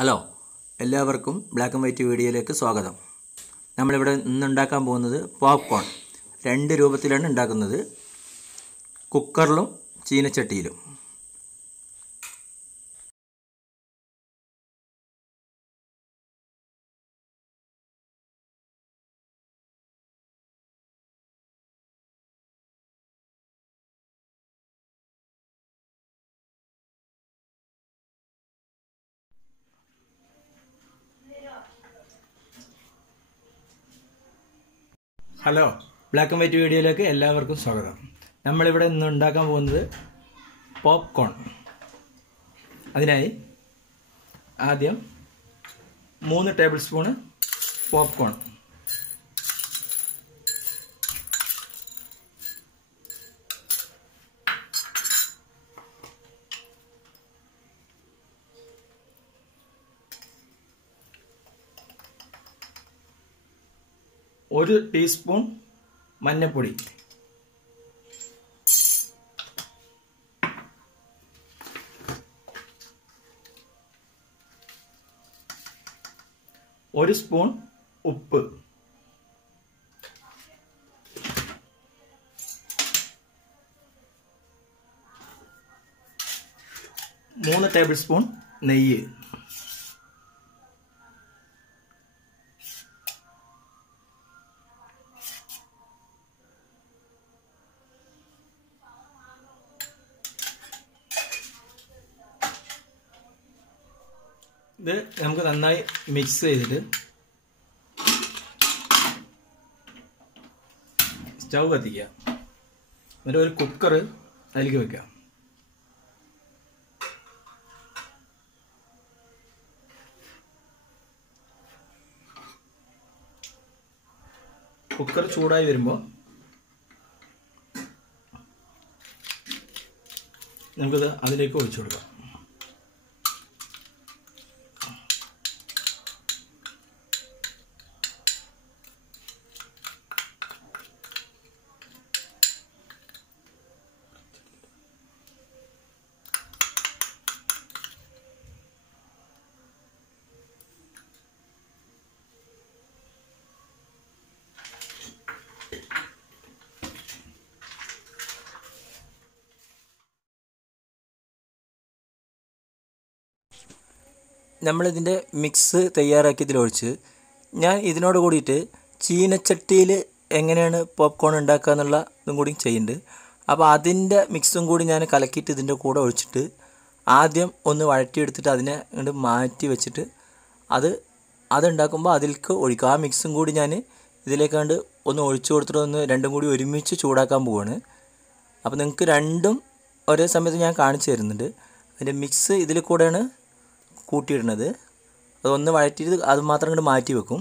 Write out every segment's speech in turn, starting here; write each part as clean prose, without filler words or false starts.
Hello, എല്ലാവർക്കും black and white വീഡിയോയിലേക്ക് സ്വാഗതം. നമ്മളിവിടെ ഇന്നുണ്ടാക്കാൻ പോകുന്നത് പോപ്കോൺ. രണ്ട് രൂപത്തിലാണ് ഉണ്ടാക്കുന്നത്, കുക്കറിലും ചീനച്ചട്ടിയിലും. ഹലോ, ബ്ലാക്ക് ആൻഡ് വൈറ്റ് വീഡിയോയിലേക്ക് എല്ലാവർക്കും സ്വാഗതം. നമ്മളിവിടെ ഇന്ന് ഉണ്ടാക്കാൻ പോകുന്നത് പോപ്കോൺ. അതിനായി ആദ്യം 3 ടേബിൾ സ്പൂണ് പോപ്കോൺ, ഒരു ടീസ്പൂൺ മഞ്ഞൾപ്പൊടി, ഒരു സ്പൂൺ ഉപ്പ്, മൂന്ന് ടേബിൾ സ്പൂൺ നെയ്യ്, ഇത് നമുക്ക് നന്നായി മിക്സ് ചെയ്തിട്ട് സ്റ്റൗ കത്തിക്കാം. എന്നിട്ട് ഒരു കുക്കർ അതിലേക്ക് വെക്കാം. കുക്കർ ചൂടായി വരുമ്പോൾ നമുക്കിത് അതിലേക്ക് ഒഴിച്ചു കൊടുക്കാം. നമ്മളിതിൻ്റെ മിക്സ് തയ്യാറാക്കിയതിലൊഴിച്ച് ഞാൻ ഇതിനോട് കൂടിയിട്ട് ചീനച്ചട്ടിയിൽ എങ്ങനെയാണ് പോപ്കോൺ ഉണ്ടാക്കുക എന്നുള്ള ഇതും കൂടി ചെയ്യുന്നുണ്ട്. അപ്പോൾ അതിൻ്റെ മിക്സും കൂടി ഞാൻ കലക്കിയിട്ട് ഇതിൻ്റെ കൂടെ ഒഴിച്ചിട്ട് ആദ്യം ഒന്ന് വഴറ്റിയെടുത്തിട്ട് അതിനെ അങ്ങോട്ട് മാറ്റി വെച്ചിട്ട് അതുണ്ടാക്കുമ്പോൾ അതിലേക്ക് ഒഴിക്കുക. ആ മിക്സും കൂടി ഞാൻ ഇതിലേക്കാണ്ട് ഒന്ന് ഒഴിച്ചു കൊടുത്തിട്ട് രണ്ടും കൂടി ഒരുമിച്ച് ചൂടാക്കാൻ പോവുകയാണ്. അപ്പോൾ നിങ്ങൾക്ക് രണ്ടും ഒരേ സമയത്ത് ഞാൻ കാണിച്ചു തരുന്നുണ്ട്. അതിൻ്റെ മിക്സ് ഇതിൽ കൂടെയാണ് കൂട്ടിയിടുന്നത്. അതൊന്ന് വഴറ്റിയിട്ട് അത് മാത്രം ഇങ്ങോട്ട് മാറ്റി വെക്കും.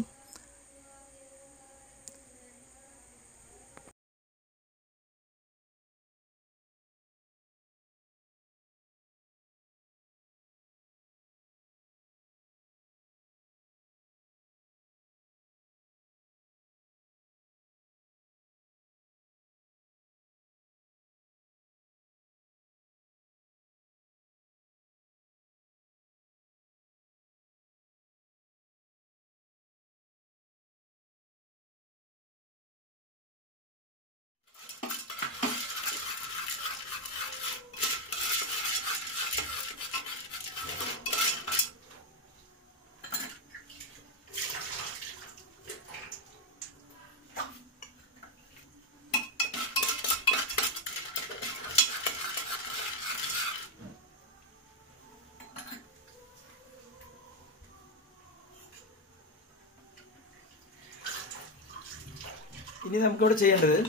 ഇനി നമുക്കിവിടെ ചെയ്യേണ്ടത്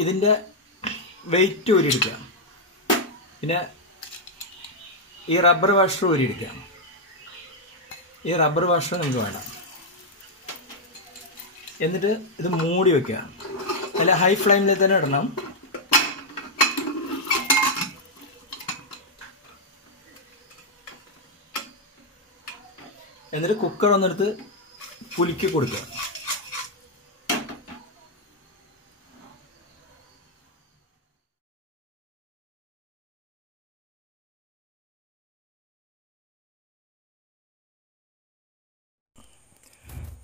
ഇതിൻ്റെ വെയിറ്റ് ഊരിയെടുക്കുക. പിന്നെ ഈ റബ്ബർ വാഷർ ഊരിയെടുക്കുക. ഈ റബ്ബർ വാഷർ നമുക്ക് വേണം. എന്നിട്ട് ഇത് മൂടി വയ്ക്കുക. അല്ല, ഹൈ ഫ്ലെയിമിൽ തന്നെ ഇടണം. എന്നിട്ട് കുക്കർ ഒന്നെടുത്ത് കുലുക്കി കൊടുക്കുക.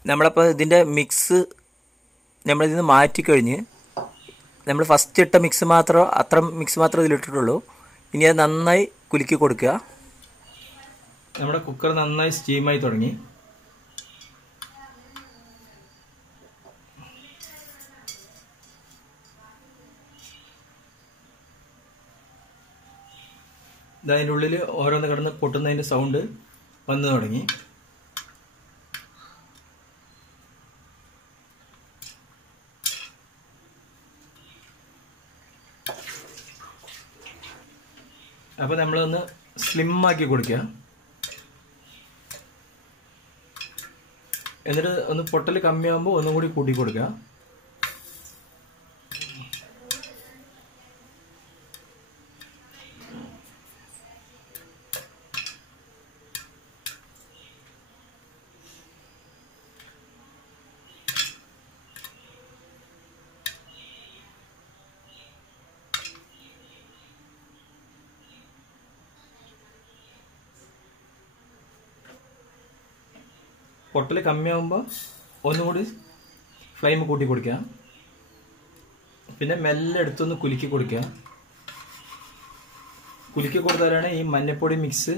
നമ്മളപ്പോൾ ഇതിൻ്റെ മിക്സ് നമ്മളിതിൽ നിന്ന് മാറ്റിക്കഴിഞ്ഞ് നമ്മൾ ഫസ്റ്റ് ഇട്ട മിക്സ് മാത്രം അത്ര മിക്സ് മാത്രമേ ഇതിലിട്ടിട്ടുള്ളൂ. ഇനി അത് നന്നായി കുലുക്കി കൊടുക്കുക. നമ്മുടെ കുക്കർ നന്നായി സ്റ്റീമായി തുടങ്ങി. ഇതിൻ്റെ ഉള്ളിൽ ഓരോന്ന് കിടന്ന് പൊട്ടുന്നതിൻ്റെ സൗണ്ട് വന്നു തുടങ്ങി. അപ്പോൾ നമ്മളൊന്ന് സ്ലിമ്മാക്കി കൊടുക്കുക. എന്നിട്ട് ഒന്ന് പൊട്ടൽ കമ്മിയാകുമ്പോൾ ഒന്നും കൂടി കൂട്ടി കൊടുക്കുക. പൊട്ടൽ കമ്മിയാകുമ്പോൾ ഒന്നുകൂടി ഫ്ലെയിം കൂട്ടി കൊടുക്കുക. പിന്നെ മെല്ലെ എടുത്തൊന്ന് കുലുക്കി കൊടുക്കുക. കുലുക്കി കൊടുത്താലാണ് ഈ മഞ്ഞപ്പൊടി മിക്സ്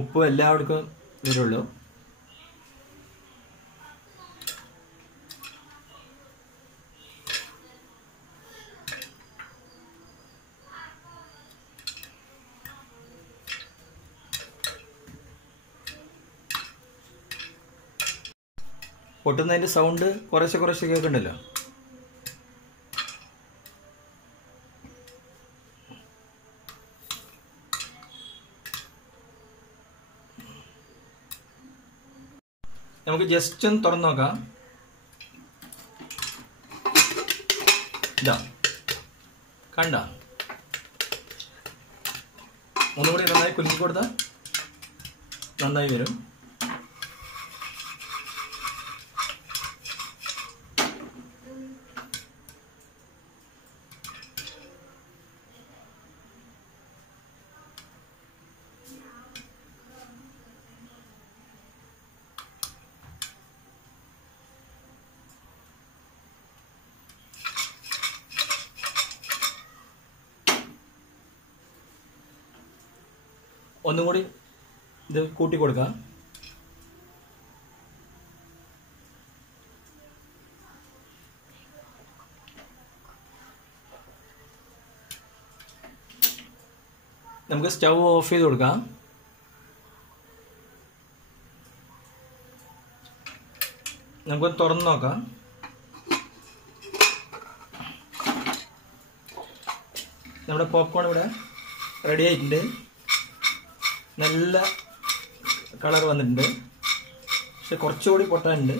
ഉപ്പ് എല്ലാവർക്കും വരുള്ളൂ. പൊട്ടുന്നതിൻ്റെ സൗണ്ട് കുറേശ്ശെ കേൾക്കുന്നുണ്ടല്ലോ. നമുക്ക് ജസ്റ്റ് ഒന്ന് തുറന്നു നോക്കാം. ഇതാ കണ്ട, ഒന്നുകൂടി നന്നായി കുലുക്കി കൊടുത്താൽ നന്നായി വരും. ഒന്നും കൂടി ഇത് കൂട്ടി കൊടുക്കുക. നമുക്ക് സ്റ്റൗ ഓഫ് ചെയ്ത് കൊടുക്കാം. നമുക്കൊന്ന് തുറന്ന് നോക്കാം. നമ്മുടെ പോപ്കോൺ ഇവിടെ റെഡി ആയിട്ടുണ്ട്. നല്ല കളർ വന്നിട്ടുണ്ട്. പക്ഷെ കുറച്ചുകൂടി പൊട്ടാനുണ്ട്.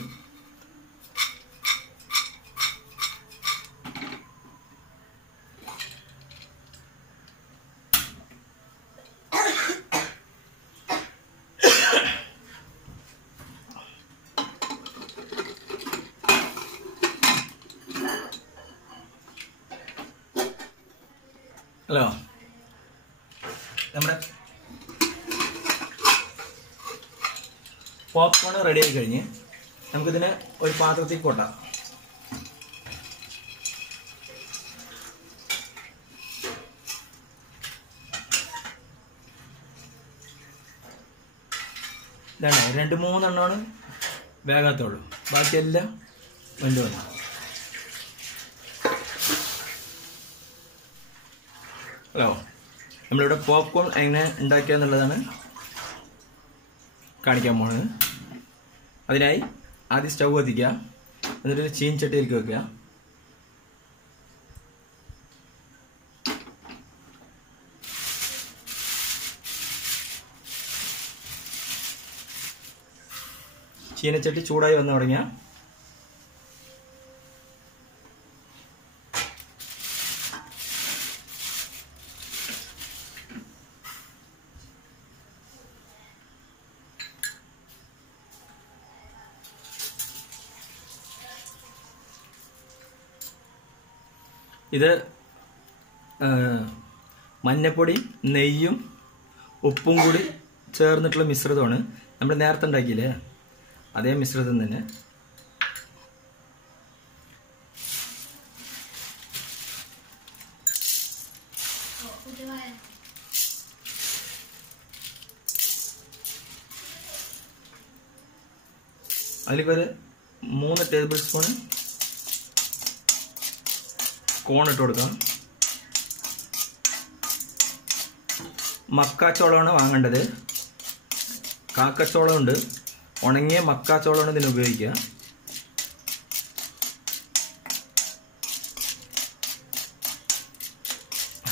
ഹലോ, നമ്മുടെ പോപ്കോൺ റെഡി ആയി കഴിഞ്ഞ് നമുക്കിതിനെ ഒരു പാത്രത്തിൽ കൊട്ടാം. ഇതാണ് 2-3 എണ്ണമാണ് വേഗത്തുള്ളൂ. ബാക്കിയെല്ലാം വെന്ത് വന്നു. ഹലോ, നമ്മളിവിടെ പോപ്കോൺ എങ്ങനെ ഉണ്ടാക്കുക എന്നുള്ളതാണ് കാണിക്കാൻ പോണത്. അതിനായി ആദ്യം സ്റ്റൗ കത്തിക്കുക. എന്നിട്ടൊരു ചീനച്ചട്ടിയിലേക്ക് വെക്കുക. ചീനച്ചട്ടി ചൂടായി വന്നു തുടങ്ങിയ ഇത് മഞ്ഞപ്പൊടി, നെയ്യും ഉപ്പും കൂടി ചേർന്നിട്ടുള്ള മിശ്രിതമാണ്. നമ്മൾ നേരത്തെ ഉണ്ടാക്കിയില്ലേ അതേ മിശ്രിതം തന്നെ. അതിലേക്ക് ഒരു 3 ടേബിൾ സ്പൂൺ കോൺ ഇട്ട് കൊടുക്കാം. മക്കാച്ചോളമാണ് വാങ്ങേണ്ടത്. കാക്കച്ചോളം ഉണ്ട്, ഉണങ്ങിയ മക്കാച്ചോളമാണ് ഇതിന് ഉപയോഗിക്കുക.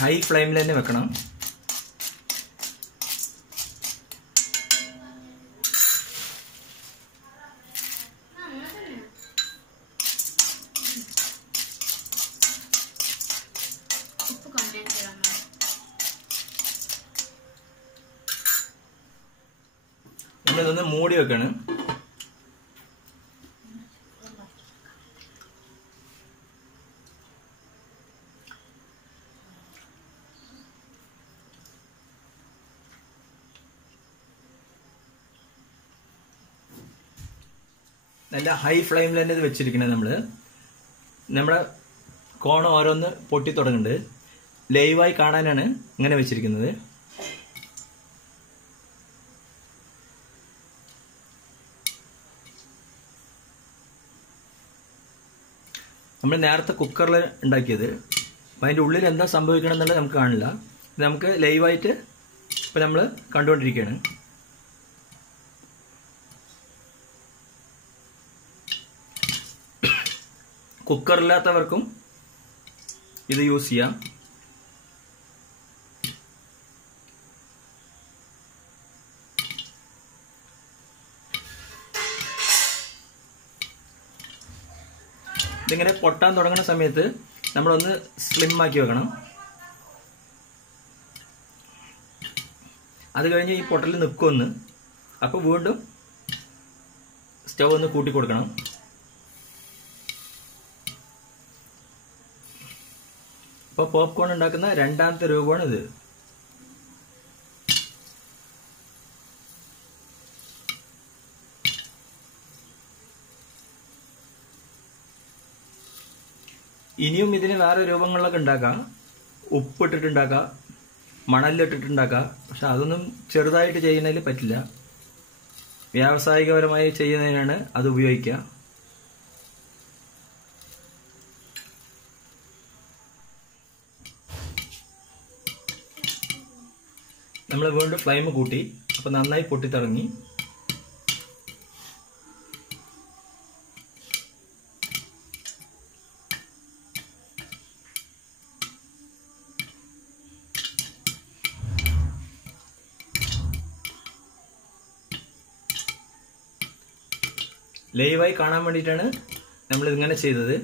ഹൈ ഫ്ലെയിമിൽ തന്നെ വെക്കണം. നമ്മളിതൊന്ന് മൂടി വെക്കണം. നല്ല ഹൈ ഫ്ലെയിമിൽ തന്നെ ഇത് വെച്ചിരിക്കണേ. നമ്മുടെ കോൺ ഓരോന്ന് പൊട്ടി തുടങ്ങുന്നുണ്ട്. ലൈവായി കാണാനാണ് ഇങ്ങനെ വെച്ചിരിക്കുന്നത്. നമ്മൾ നേരത്തെ കുക്കറിൽ ഉണ്ടാക്കിയത്. അപ്പം അതിൻ്റെ ഉള്ളിൽ എന്താ സംഭവിക്കണം എന്നുള്ളത് നമുക്ക് കാണില്ല. നമുക്ക് ലൈവായിട്ട് ഇപ്പം നമ്മൾ കണ്ടുകൊണ്ടിരിക്കുകയാണ്. കുക്കറില്ലാത്തവർക്കും ഇത് യൂസ് ചെയ്യാം. ഇതിങ്ങനെ പൊട്ടാൻ തുടങ്ങുന്ന സമയത്ത് നമ്മളൊന്ന് സ്ലിം ആക്കി വെക്കണം. അത് കഴിഞ്ഞ് ഈ പൊട്ടൽ നിൽക്കുമെന്ന്, അപ്പോൾ വീണ്ടും സ്റ്റവ് ഒന്ന് കൂട്ടി കൊടുക്കണം. ഇപ്പോൾ പോപ്കോൺ ഉണ്ടാക്കുന്ന രണ്ടാമത്തെ രൂപമാണ് ഇത്. ഇനിയും ഇതിന് വേറെ രൂപങ്ങളിലൊക്കെ ഉണ്ടാക്കാം. ഉപ്പിട്ടിട്ടുണ്ടാക്കാം, മണലിട്ടിട്ടുണ്ടാക്കാം. പക്ഷെ അതൊന്നും ചെറുതായിട്ട് ചെയ്യുന്നതിൽ പറ്റില്ല. വ്യാവസായികപരമായി ചെയ്യുന്നതിനാണ് അത് ഉപയോഗിക്കുക. നമ്മൾ വീണ്ടും ഫ്ലെയിം കൂട്ടി. അപ്പോൾ നന്നായി പൊട്ടിത്തിറങ്ങി. ലൈവായി കാണാൻ വേണ്ടിയിട്ടാണ് നമ്മൾ ഇതിങ്ങനെ ചെയ്തത്.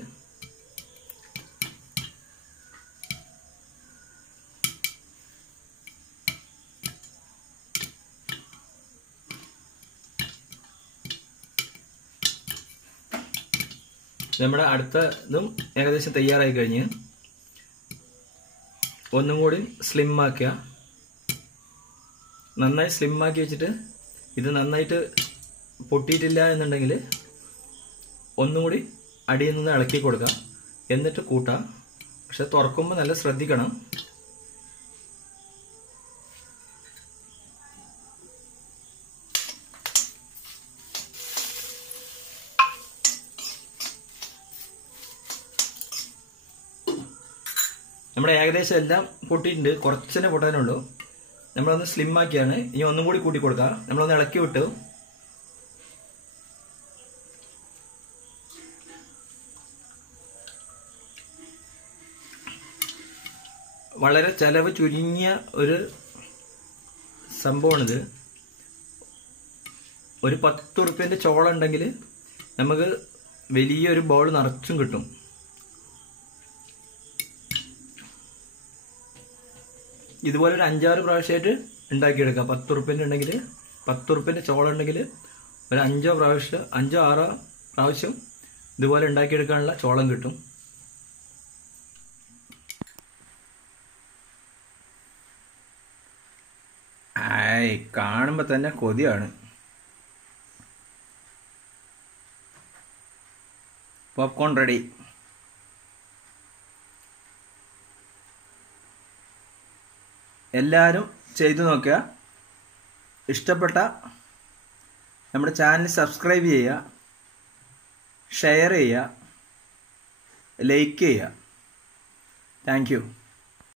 നമ്മുടെ അടുത്ത ഇതും ഏകദേശം തയ്യാറായി കഴിഞ്ഞ് ഒന്നും കൂടി സ്ലിം ആക്കുക. നന്നായി സ്ലിം ആക്കി വെച്ചിട്ട് ഇത് നന്നായിട്ട് പൊട്ടിയിട്ടില്ല എന്നുണ്ടെങ്കിൽ ഒന്നും കൂടി അടിയിൽ നിന്ന് ഇളക്കി കൊടുക്കുക. എന്നിട്ട് കൂട്ടാം. പക്ഷെ തുറക്കുമ്പോൾ നല്ല ശ്രദ്ധിക്കണം. നമ്മുടെ ഏകദേശം എല്ലാം പൊട്ടിയിട്ടുണ്ട്. കുറച്ചെന്നെ പൊട്ടാനുള്ളൂ. നമ്മളൊന്ന് സ്ലിം ആക്കിയാണ്. ഇനി ഒന്നും കൂടി കൂട്ടി കൊടുക്കുക. നമ്മളൊന്ന് ഇളക്കി വിട്ടു. വളരെ ചെലവ് ചുരുങ്ങിയ ഒരു സംഭവമാണിത്. ഒരു 10 ഉറുപ്പ്യൻ്റെ ചോളം ഉണ്ടെങ്കിൽ നമുക്ക് വലിയൊരു ബൗൾ നിറച്ചും കിട്ടും. ഇതുപോലെ ഒരു 5-6 പ്രാവശ്യമായിട്ട് ഉണ്ടാക്കിയെടുക്കാം. 10 ഉറുപ്പ്യൻ്റെ ഉണ്ടെങ്കിൽ, 10 ഉറുപ്പ്യൻ്റെ ചോളം ഉണ്ടെങ്കിൽ ഒരു 5-6 പ്രാവശ്യം ഇതുപോലെ ഉണ്ടാക്കിയെടുക്കാനുള്ള ചോളം കിട്ടും. കാണുമ്പോൾ തന്നെ കൊതിയാണ്. Popcorn ready. എല്ലാവരും ചെയ്തു നോക്കുക. ഇഷ്ടപ്പെട്ട നമ്മുടെ ചാനൽ സബ്സ്ക്രൈബ് ചെയ്യുക. ഷെയർ ചെയ്യുക, ലൈക്ക് ചെയ്യുക. Thank you.